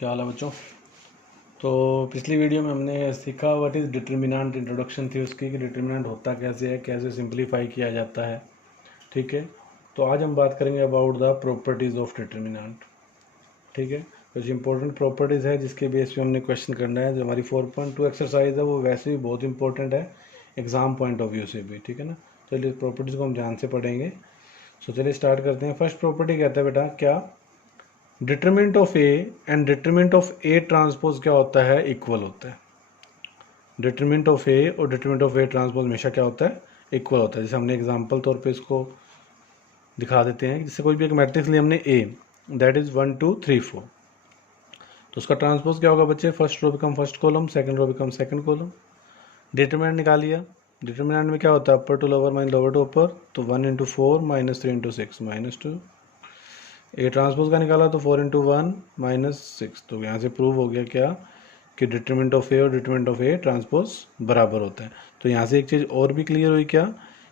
क्या हाल है बच्चों। तो पिछली वीडियो में हमने सीखा व्हाट इज़ डिटर्मिनेंट, इंट्रोडक्शन थी उसकी कि डिटर्मिनेंट होता कैसे है, कैसे सिंप्लीफाई किया जाता है। ठीक है, तो आज हम बात करेंगे about the properties of determinant. ठीक है, कुछ इंपॉर्टेंट प्रॉपर्टीज़ है जिसके बेस पे हमने क्वेश्चन करना है। जो हमारी 4.2 एक्सरसाइज है वो वैसे भी बहुत इंपॉर्टेंट है एग्ज़ाम पॉइंट ऑफ व्यू से भी। ठीक है ना, चलिए प्रॉपर्टीज़ को हम ध्यान से पढ़ेंगे। सो चलिए स्टार्ट करते हैं। फर्स्ट प्रॉपर्टी कहता है बेटा क्या, determinant of A and determinant of A transpose क्या होता है, इक्वल होता है। डिटरमिनेंट ऑफ ए और डिटरमिनेंट ऑफ ए ट्रांसपोज हमेशा क्या होता है, इक्वल होता है। जैसे हमने एग्जांपल तौर पे इसको दिखा देते हैं। जैसे कोई भी एक मैट्रिक्स लिया हमने ए, दैट इज 1 2 3 4, तो उसका ट्रांसपोज क्या होगा बच्चे, first row become first column, second row become second column. Determinant निकालिए। डिटरमिनेंट में क्या होता है, upper to lower minus lower to upper, तो 1 into 4 minus 3 into 6 minus 2। A transpose का निकाला तो 4 इंटू 1 माइनस 6। तो यहाँ से प्रूव हो गया क्या कि डिटरमिनेंट ऑफ ए और डिटरमिनेंट ऑफ ए ट्रांसपोज बराबर होता है। तो यहाँ से एक चीज़ और भी क्लियर हुई क्या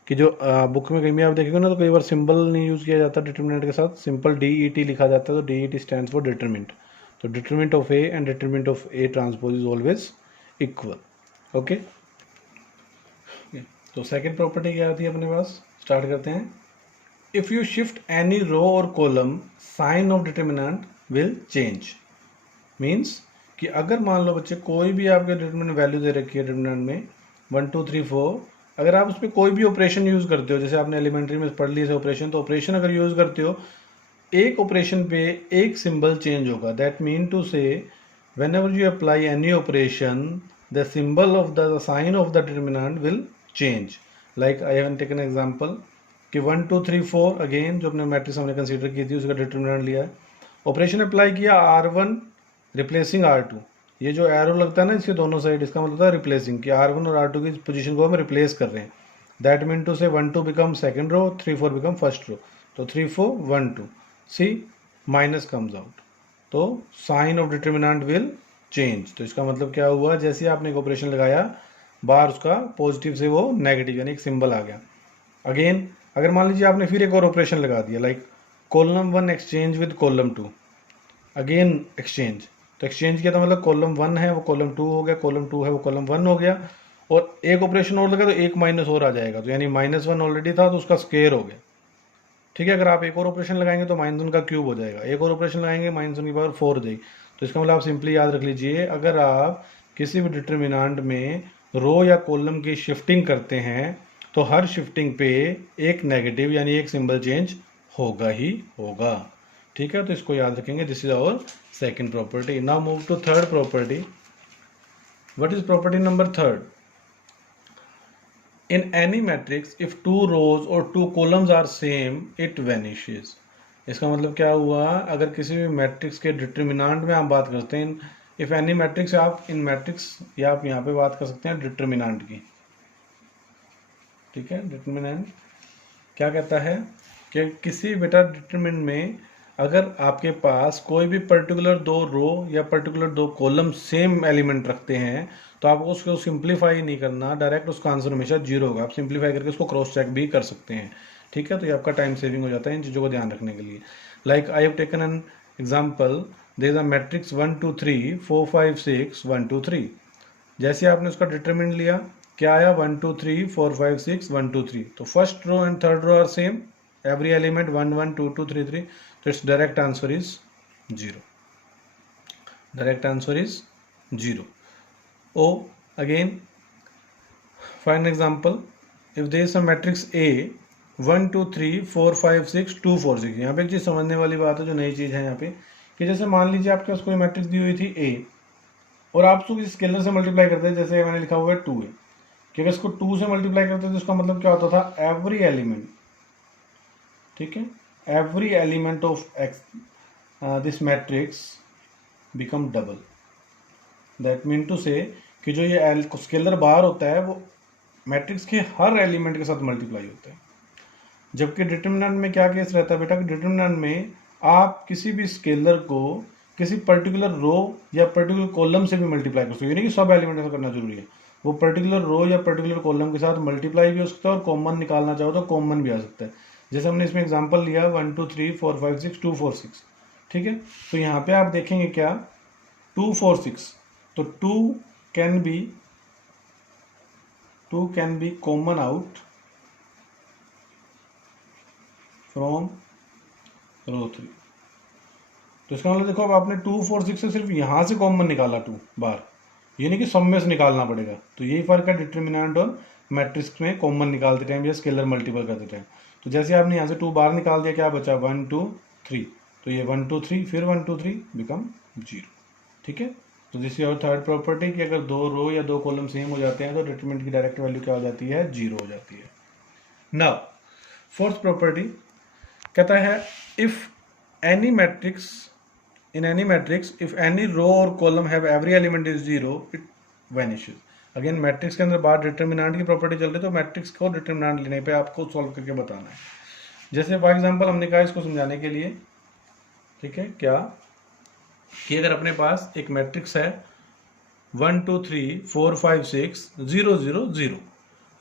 कि जो बुक में कहीं भी आप देखेंगे ना तो कई बार सिंबल नहीं यूज़ किया जाता डिटरमिनेंट के साथ, सिंपल DET लिखा जाता है। तो DET स्टैंड्स फॉर डिटरमिनेंट। तो determinant of A and determinant of A transpose is always equal. Okay, तो सेकेंड प्रॉपर्टी क्या आती है अपने पास, स्टार्ट करते हैं। If you shift any row or column, sign of determinant will change. Means कि अगर मान लो बच्चे कोई भी आपके डिटरमिनेंट वैल्यू दे रखी है डिटरमिनेंट में 1 2 3 4, अगर आप उस पर कोई भी ऑपरेशन यूज़ करते हो, जैसे आपने एलिमेंट्री में पढ़ लिया ऑपरेशन, तो ऑपरेशन अगर यूज़ करते हो, एक ऑपरेशन पे एक सिंबल चेंज होगा। That mean to say whenever you apply any operation, the symbol of the sign of the determinant will change. Like I have taken example कि 1 2 3 4 again जो अपने मैट्रिक्स हमने कंसीडर की थी उसका डिटरमिनेंट लिया है, ऑपरेशन अप्लाई किया R1 रिप्लेसिंग R2। ये जो एरो लगता है ना इसके दोनों साइड, इसका मतलब है रिप्लेसिंग, कि R1 और R2 की पोजीशन को हम रिप्लेस कर रहे हैं। That mean to say 1 2 become second row, 3 4 become first row. तो 3 4 1 2, सी माइनस कम्स आउट, तो sign of determinant will change. तो इसका मतलब क्या हुआ, जैसे आपने एक ऑपरेशन लगाया बाहर उसका पॉजिटिव से वो नेगेटिव यानी एक सिंबल आ गया। अगेन अगर मान लीजिए आपने फिर एक और ऑपरेशन लगा दिया, like column 1 exchange with column 2, again exchange, तो एक्सचेंज किया था मतलब कॉलम 1 है वो कॉलम 2 हो गया, कॉलम 2 है वो कॉलम 1 हो गया, और एक ऑपरेशन और लगा तो एक माइनस और आ जाएगा, तो यानी -1 ऑलरेडी था तो उसका स्क्वायर हो गया। ठीक है, अगर आप एक और ऑपरेशन लगाएंगे तो -1 का क्यूब हो जाएगा, एक और ऑपरेशन लगाएंगे -1 की पावर 4 हो जाएगी। तो इसका मतलब आप सिंपली याद रख लीजिए, अगर आप किसी भी डिटरमिनेंट में रो या कॉलम की शिफ्टिंग करते हैं तो हर शिफ्टिंग पे एक नेगेटिव यानी एक सिंबल चेंज होगा ही होगा। ठीक है, तो इसको याद रखेंगे। This is our second property. Now move to third property. What is property number third, in any matrix if two rows or two columns are same it vanishes। इसका मतलब क्या हुआ, अगर किसी भी मैट्रिक्स के डिटरमिनेंट में आप बात करते हैं, इफ एनी मैट्रिक्स, आप इन मैट्रिक्स या आप यहाँ पे बात कर सकते हैं डिटरमिनेंट की। ठीक है, डिटरमिनेंट क्या कहता है कि किसी बेटा डिटरमिनेंट में अगर आपके पास कोई भी पर्टिकुलर दो रो या पर्टिकुलर दो कॉलम सेम एलिमेंट रखते हैं तो आपको उसको सिंप्लीफाई नहीं करना, डायरेक्ट उसका आंसर हमेशा 0 होगा। आप सिंप्लीफाई करके उसको क्रॉस चेक भी कर सकते हैं। ठीक है, तो ये आपका टाइम सेविंग हो जाता है इन चीज़ों को ध्यान रखने के लिए। Like I have taken an example, there is a matrix 1 2 3 4 5 6 1 2 3। जैसे आपने उसका डिटरमिनेंट लिया, क्या आया, 1 2 3 4 5 6 1 2 3, तो first row and third row are same, every element 1 1 2 2 3 3, so its direct answer is 0. Direct answer is 0. O again, find an example. If there is a matrix A 1 2 3 4 5 6 2 4 6, यहाँ पे एक चीज़ समझने वाली बात है जो नई चीज़ है यहाँ पे, कि जैसे मान लीजिए आपके पास कोई मैट्रिक्स दी हुई थी A और आप उसको किसी स्केलर से मल्टीप्लाई करते हैं, जैसे मैंने लिखा हुआ है 2 है, कि अगर इसको 2 से मल्टीप्लाई करते हैं तो इसका मतलब क्या होता था, एवरी एलिमेंट, ठीक है, every element of this matrix become double. That mean to say कि जो ये स्केलर बाहर होता है वो मैट्रिक्स के हर एलिमेंट के साथ मल्टीप्लाई होता है। जबकि डिटरमिनेंट में क्या केस रहता है बेटा, कि डिटरमिनेंट में आप किसी भी स्केलर को किसी पर्टिकुलर रो या पर्टिकुलर कॉलम से भी मल्टीप्लाई कर सकते हो, यानी कि सब एलिमेंट का करना जरूरी है, वो पर्टिकुलर रो या पर्टिकुलर कॉलम के साथ मल्टीप्लाई भी हो सकता है और कॉमन निकालना चाहो तो कॉमन भी आ सकता है। जैसे हमने इसमें एग्जांपल लिया 1 2 3 4 5 6 2 4 6। ठीक है, तो यहाँ पे आप देखेंगे क्या 2 4 6, तो 2 can be common out from row 3। तो इसका मतलब देखो, अब आपने 2 4 6 से सिर्फ यहाँ से कॉमन निकाला 2 बार, ये नहीं कि सब में से निकालना पड़ेगा। तो यही फर्क है डिटर्मिनेंट और मैट्रिक्स में कॉमन निकालते टाइम या स्केलर मल्टीपल करते टाइम। तो जैसे आपने यहाँ से 2 बार निकाल दिया, क्या बचा 1 2 3, तो ये 1 2 3 फिर 1 2 3 बिकम 0। ठीक है, तो दिस इज और थर्ड प्रॉपर्टी कि अगर दो रो या दो कॉलम सेम हो जाते हैं तो डिटरमिनेंट की डायरेक्ट वैल्यू क्या हो जाती है, 0 हो जाती है। नाउ फोर्थ प्रॉपर्टी कहता है if any matrix in any matrix if any row or column have every element is 0 it vanishes। Again matrix के अंदर बात डिटर्मिनेंट की प्रॉपर्टी चल रही है, तो मैट्रिक्स को डिटर्मिनेंट लेने पे आपको सॉल्व करके बताना है। जैसे फॉर एग्जांपल हमने कहा इसको समझाने के लिए, ठीक है, क्या कि अगर अपने पास एक मैट्रिक्स है 1 2 3 4 5 6 0 0 0,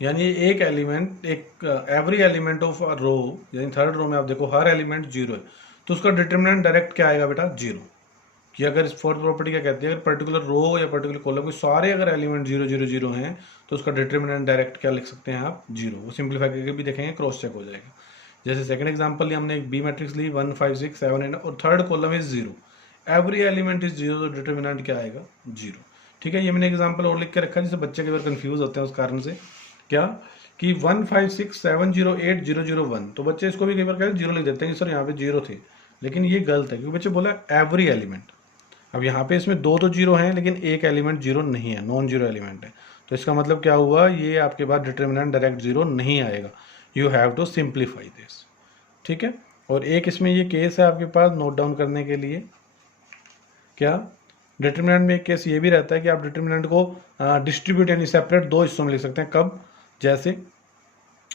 यानी एक एलिमेंट एक एवरी एलिमेंट ऑफ रो, यानी थर्ड रो में आप देखो हर एलिमेंट 0 है, तो उसका डिटर्मिनेंट डायरेक्ट क्या आएगा बेटा, 0। कि अगर इस फोर्थ प्रॉपर्टी क्या कहती है, अगर पर्टिकुलर रो या पर्टिकुलर कॉलम के सारे अगर एलिमेंट 0 0 0 हैं तो उसका डिटर्मिनेंट डायरेक्ट क्या लिख सकते हैं आप, 0। वो सिंप्लीफाई करके भी देखेंगे, क्रॉस चेक हो जाएगा। जैसे सेकंड एग्जांपल हमने एक बी मैट्रिक्स ली 1 5 6 7 8 और third column is 0, every element is 0, तो डिटर्मिनेंट क्या आएगा, 0। ठीक है, ये मैंने एग्जाम्पल और लिख के रखा है जिससे बच्चे कई बार कंफ्यूज होते हैं उस कारण से, क्या कि 1 5 6 7 0 8 0 0 1, तो बच्चे इसको भी कई बार कहते हैं 0 लिख देते हैं कि सर यहाँ पे 0 थे, लेकिन ये गलत है क्योंकि बच्चे बोला एवरी एलिमेंट। अब यहाँ पे इसमें दो तो 0 हैं लेकिन एक एलिमेंट 0 नहीं है, नॉन 0 एलिमेंट है, तो इसका मतलब क्या हुआ, ये आपके पास डिटर्मिनेंट डायरेक्ट 0 नहीं आएगा, you have to simplify this. ठीक है, और एक इसमें ये केस है आपके पास नोट डाउन करने के लिए, क्या डिटर्मिनेंट में एक केस ये भी रहता है कि आप डिटर्मिनेंट को डिस्ट्रीब्यूट यानी सेपरेट दो हिस्सों में लिख सकते हैं। कब, जैसे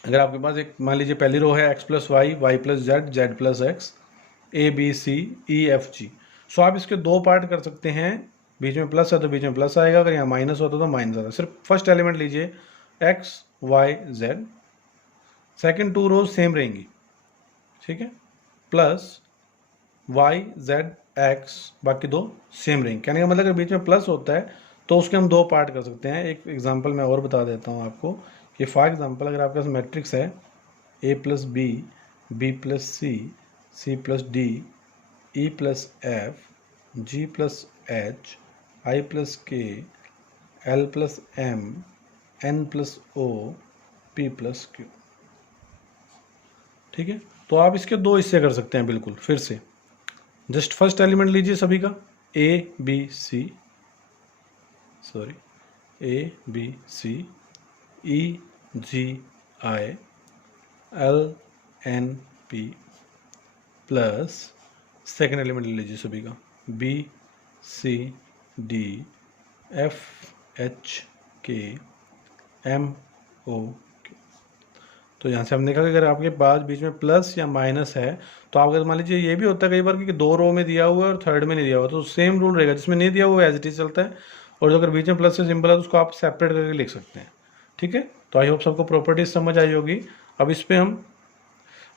अगर आपके पास एक मान लीजिए पहली रो है x plus y, y plus z, z plus x, a B C e f g, so आप इसके दो पार्ट कर सकते हैं, बीच में प्लस है तो बीच में प्लस आएगा, अगर यहाँ माइनस होता तो माइनस आता। सिर्फ फर्स्ट एलिमेंट लीजिए x y z, second two rows same रहेंगी, ठीक है, प्लस y z x, बाकी दो सेम रहेंगे। कहने का मतलब अगर बीच में प्लस होता है तो उसके हम दो पार्ट कर सकते हैं। एक एग्जांपल मैं और बता देता हूँ आपको कि फॉर एग्जांपल अगर आपके पास मैट्रिक्स है a plus b, b plus C, C plus d, e plus f, g plus h, i plus k, l plus m, n plus o, p plus q. ठीक है, तो आप इसके दो हिस्से कर सकते हैं बिल्कुल। फिर से जस्ट फर्स्ट एलिमेंट लीजिए सभी का, A B C, sorry A B C, E G I, L N P, plus second element ले लीजिए सभी का, B C D, F H K, M O K. तो यहाँ से हमने देखा कि अगर आपके पास बीच में प्लस या माइनस है तो आप अगर मान लीजिए ये भी होता है कई बार कि दो रो में दिया हुआ है और थर्ड में नहीं दिया हुआ, तो सेम रूल रहेगा, जिसमें नहीं दिया हुआ एज इट इज चलता है, और जो अगर बीच में प्लस से सिंपल है तो उसको आप सेपरेट करके लिख सकते हैं। ठीक है, तो आई होप सबको प्रॉपर्टीज समझ आई होगी। अब इस पर हम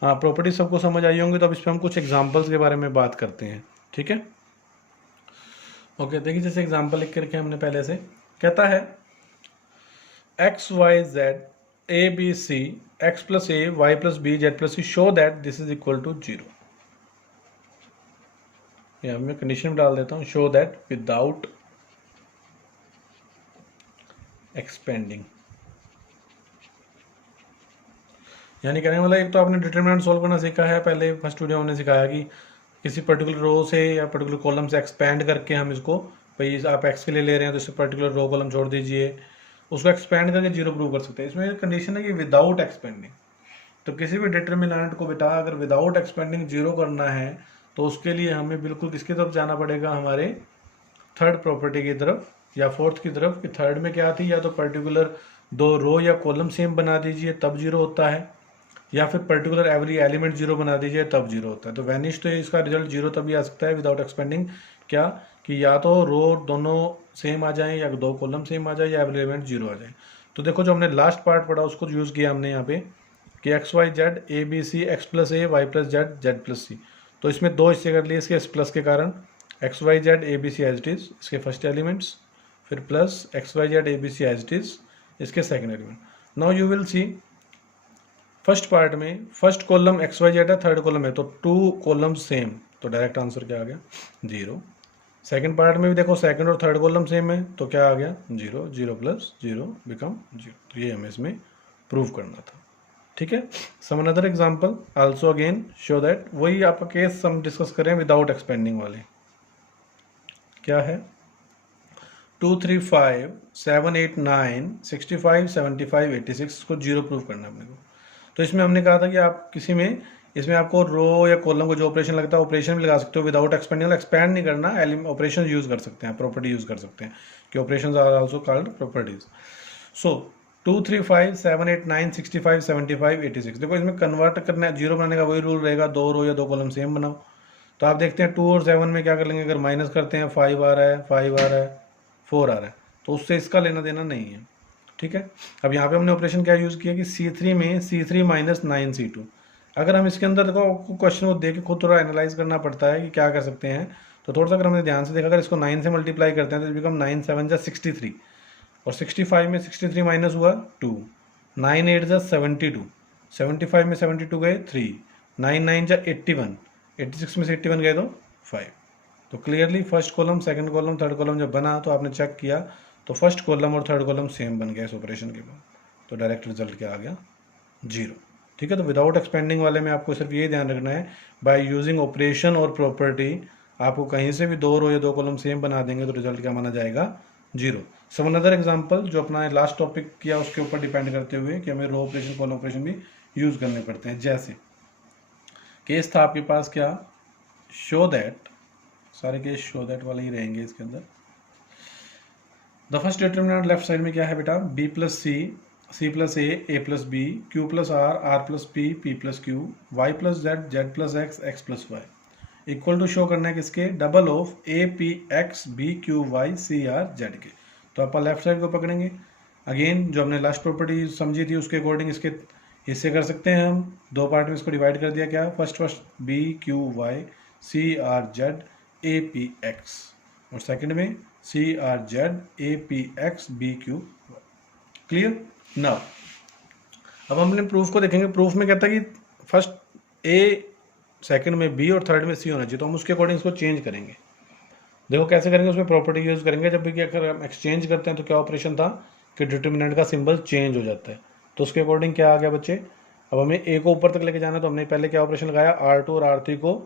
प्रॉपर्टीज सबको समझ आई होंगी, तो अब इस पर हम कुछ एग्जाम्पल्स के बारे में बात करते हैं। ठीक है, ओके, देखिए जैसे एग्जाम्पल लिख के रखे हमने पहले से, कहता है X Y Z A B C, x plus A, Y plus B, Z plus C, show that this is equal to 0। यहाँ मैं कंडीशन डाल देता हूँ, शो दैट विदाउट एक्सपेंडिंग। यानी कहने वाला, एक तो आपने डिटरमिनेंट सॉल्व करना सीखा है, पहले फर्स्ट वीडियो हमने सिखाया कि किसी पर्टिकुलर रो से या पर्टिकुलर कॉलम से एक्सपेंड करके हम इसको, भाई आप एक्स के लिए ले रहे हैं तो इससे पर्टिकुलर रो कॉलम छोड़ दीजिए, उसको एक्सपेंड करके 0 प्रूव कर सकते हैं। इसमें कंडीशन है कि विदाउट एक्सपेंडिंग, तो किसी भी डिटरमिनेंट को बेटा अगर विदाउट एक्सपेंडिंग 0 करना है तो उसके लिए हमें बिल्कुल किसकी तरफ जाना पड़ेगा, हमारे थर्ड प्रॉपर्टी की तरफ या फोर्थ की तरफ। कि थर्ड में क्या थी, या तो पर्टिकुलर दो रो या कॉलम सेम बना दीजिए तब 0 होता है, या फिर पर्टिकुलर एवरी एलिमेंट 0 बना दीजिए तब 0 होता है। तो वैनिश तो इसका रिजल्ट 0 तभी आ सकता है विदाउट एक्सपेंडिंग, क्या कि या तो रो दोनों सेम आ जाएं या दो कॉलम सेम आ जाए या एवरी एलिमेंट 0 आ जाए। तो देखो जो हमने लास्ट पार्ट पढ़ा उसको यूज़ किया हमने यहाँ पे कि x Y Z A B C, x plus A, Y plus z, z plus c. तो इसमें दो हिस्से कर लिए इसके प्लस के कारण, x Y Z A B c as it is इसके फर्स्ट एलिमेंट्स, फिर plus x Y Z A B c as it is इसके second element. Now you will see first part में first column x Y z है, third column है, तो 2 column same, तो direct answer क्या आ गया 0। सेकंड पार्ट में भी देखो सेकंड और थर्ड कॉलम सेम है, तो क्या आ गया 0, 0 प्लस 0 बिकम 0। तो ये हमें इसमें प्रूव करना था। ठीक है, some another example also again show that, वही आपका केस हम डिस्कस करें विदाउट एक्सपेंडिंग वाले। क्या है 2 3 5 7 8 9 65 75 86 को 0 प्रूव करना है अपने को। तो इसमें हमने कहा था कि आप किसी में इसमें आपको रो या कॉलम को जो ऑपरेशन लगता है ऑपरेशन भी लगा सकते हो विदाउट एक्सपेंडिंग। एक्सपेंड नहीं करना, ऑपरेशन यूज कर सकते हैं, प्रॉपर्टी यूज कर सकते हैं कि operation are also called properties. So 2 3 5 7 8 9 65 75 86, देखो इसमें कन्वर्ट करना है, 0 बनाने का वही रूल रहेगा, 2 रो या 2 कॉलम सेम बनाओ। तो आप देखते हैं 2 और 7 में क्या कर लेंगे, अगर माइनस करते हैं 5 आ रहा है, 5 आ रहा है, 4 आ रहा है, तो उससे इसका लेना देना नहीं है। ठीक है, अब यहाँ पे हमने ऑपरेशन क्या यूज़ किया कि C3 में C3 माइनस 9C2। अगर हम इसके अंदर देखो क्वेश्चन को देख के खुद थोड़ा एनालाइज करना पड़ता है कि क्या कर सकते हैं, तो थोड़ा सा अगर हमने ध्यान से देखा, अगर इसको 9 से मल्टीप्लाई करते हैं तो बिकम 9 7 जा 63, और 65 में 63 माइनस हुआ 2, 9 8 जा 72, 75 में 72 गए 3, 9 9 जा 81, 86 में से 81 गए तो 5। तो clearly first column second column third column जब बना तो आपने चेक किया तो फर्स्ट कॉलम और थर्ड कॉलम सेम बन गया इस ऑपरेशन के बाद, तो डायरेक्ट रिजल्ट क्या आ गया 0। ठीक है, तो विदाउट एक्सपेंडिंग वाले में आपको सिर्फ ये ध्यान रखना है, बाय यूजिंग ऑपरेशन और प्रॉपर्टी आपको कहीं से भी 2 रो या 2 कॉलम सेम बना देंगे तो रिजल्ट क्या माना जाएगा 0। सम अनदर एग्जांपल जो अपना लास्ट टॉपिक किया उसके ऊपर डिपेंड करते हुए कि हमें रो ऑपरेशन कॉलम ऑपरेशन भी यूज करने पड़ते हैं। जैसे केस था आपके पास क्या, शो दैट, सारे केस शो दैट वाले ही रहेंगे इसके अंदर। The first determinant left side में क्या है बेटा, b plus C, C plus A plus B, Q plus R plus P plus Q, Y plus Z plus X plus Y, equal to show करना है किसके, double of A P X B Q Y C R Z के। तो आप left side को पकड़ेंगे, again जो हमने लास्ट प्रॉपर्टी समझी थी उसके अकॉर्डिंग इसके हिस्से कर सकते हैं हम, 2 पार्ट में इसको डिवाइड कर दिया, क्या first B Q Y C R Z A P X, और सेकंड में C R Z A P X B Q. Clear now अब हम अपने प्रूफ को देखेंगे। प्रूफ में कहता है कि फर्स्ट ए, सेकंड में बी और थर्ड में सी होना चाहिए, तो हम उसके अकॉर्डिंग इसको चेंज करेंगे। देखो कैसे करेंगे, उसमें प्रॉपर्टी यूज करेंगे। जब भी अगर हम एक्सचेंज करते हैं तो क्या ऑपरेशन था कि डिटरमिनेंट का सिंबल चेंज हो जाता है, तो उसके अकॉर्डिंग क्या आ गया बच्चे, अब हमें ए को ऊपर तक लेके जाना है तो हमने पहले क्या ऑपरेशन लगाया, R2 और R3 को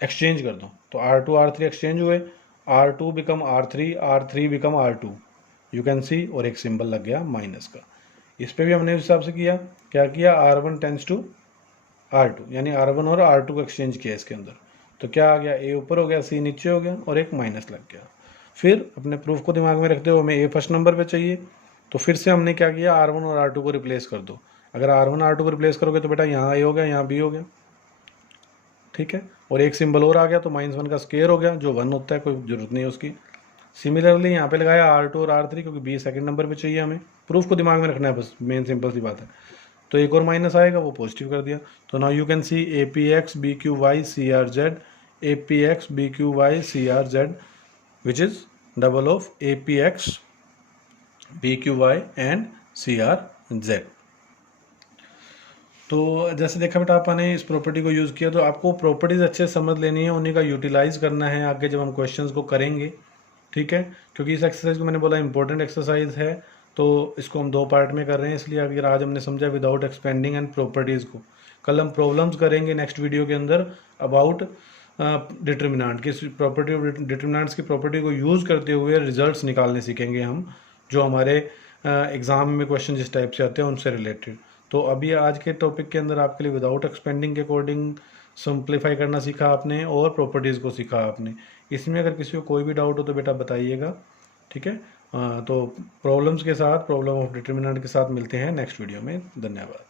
एक्सचेंज कर दो, तो R2 R3 एक्सचेंज हुए, R2 become R3, R3 become R2, you can सी, और एक सिंबल लग गया माइनस का। इस पे भी हमने उस हिसाब से किया, क्या किया, R1 टेंस टू R2, यानी R1 और R2 को एक्सचेंज किया इसके अंदर, तो क्या आ गया, ए ऊपर हो गया, सी नीचे हो गया, और एक माइनस लग गया। फिर अपने प्रूफ को दिमाग में रखते हुए हमें ए फर्स्ट नंबर पे चाहिए, तो फिर से हमने क्या किया, R1 और R2 को रिप्लेस कर दो। अगर R1 R2 को रिप्लेस करोगे तो बेटा यहाँ ए हो गया, यहाँ बी हो गया। ठीक है, और एक सिंबल और आ गया, तो -1 का स्क्वायर हो गया, जो 1 होता है, कोई जरूरत नहीं है उसकी। सिमिलरली यहाँ पे लगाया R2 और R3, क्योंकि बी सेकंड नंबर पे चाहिए हमें। प्रूफ को दिमाग में रखना है बस, मेन सिंपल सी बात है। तो एक और माइनस आएगा, वो पॉजिटिव कर दिया, तो now you can see A P X B Q Y C R Z, A P X B Q Y C R Z, which is double of A P X B Q Y and C R Z. तो जैसे देखा बेटा आपने इस property को use किया, तो आपको प्रॉपर्टीज अच्छे से समझ लेनी है, उन्हीं का यूटिलाइज करना है आगे जब हम क्वेश्चंस को करेंगे। ठीक है, क्योंकि इस एक्सरसाइज को मैंने बोला इंपॉर्टेंट एक्सरसाइज है, तो इसको हम 2 पार्ट में कर रहे हैं, इसलिए अगर आज हमने समझा विदाउट एक्सपेंडिंग एंड प्रॉपर्टीज़ को, कल हम प्रॉब्लम्स करेंगे नेक्स्ट वीडियो के अंदर अबाउट डिटरमिनेंट की प्रॉपर्टी, डिटरमिनेंट्स की प्रॉपर्टी को यूज़ करते हुए रिजल्ट्स निकालने सीखेंगे हम, जो हमारे एग्ज़ाम में क्वेश्चन जिस टाइप से आते हैं उनसे रिलेटेड। तो अभी आज के टॉपिक के अंदर आपके लिए विदाउट एक्सपेंडिंग के अकॉर्डिंग सिंप्लीफाई करना सीखा आपने, और प्रॉपर्टीज़ को सीखा आपने। इसमें अगर किसी को कोई भी डाउट हो तो बेटा बताइएगा। ठीक है, तो प्रॉब्लम्स के साथ, प्रॉब्लम ऑफ डिटरमिनेंट के साथ मिलते हैं नेक्स्ट वीडियो में। धन्यवाद।